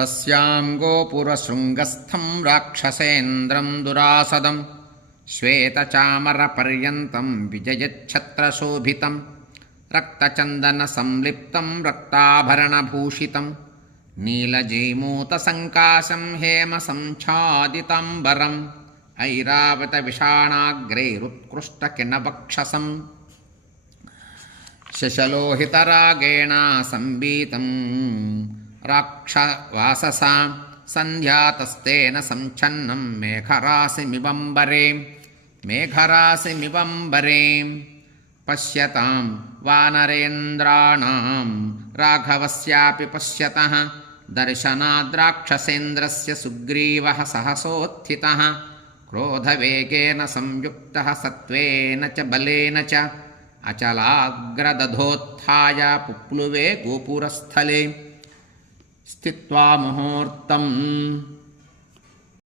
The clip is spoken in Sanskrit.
तस्यां गोपुरशृङ्गस्थं राक्षसेन्द्रं दुरासदं श्वेतचामरपर्यन्तं विजयच्छत्रशोभितं रक्तचन्दनसंलिप्तं रक्ताभरणभूषितं नीलजैमूतसङ्काशं हेमसञ्छादिताम्बरम् ऐरावतविषाणाग्रैरुत्कृष्टकिनवक्षसं शशलोहितरागेण संवीतं राक्षवाससा सन्ध्यातस्तेन संच्छन्नं मेघराशिमिवम्बरे पश्यतां वानरेन्द्राणां राघवस्यापि पश्यतः दर्शनाद्राक्षसेन्द्रस्य सुग्रीवः सहसोत्थितः क्रोधवेगेन संयुक्तः सत्त्वेन च बलेन च अचलाग्रदधोत्थाय पुप्लुवे गोपुरस्थले स्थित्वा मुहूर्तम्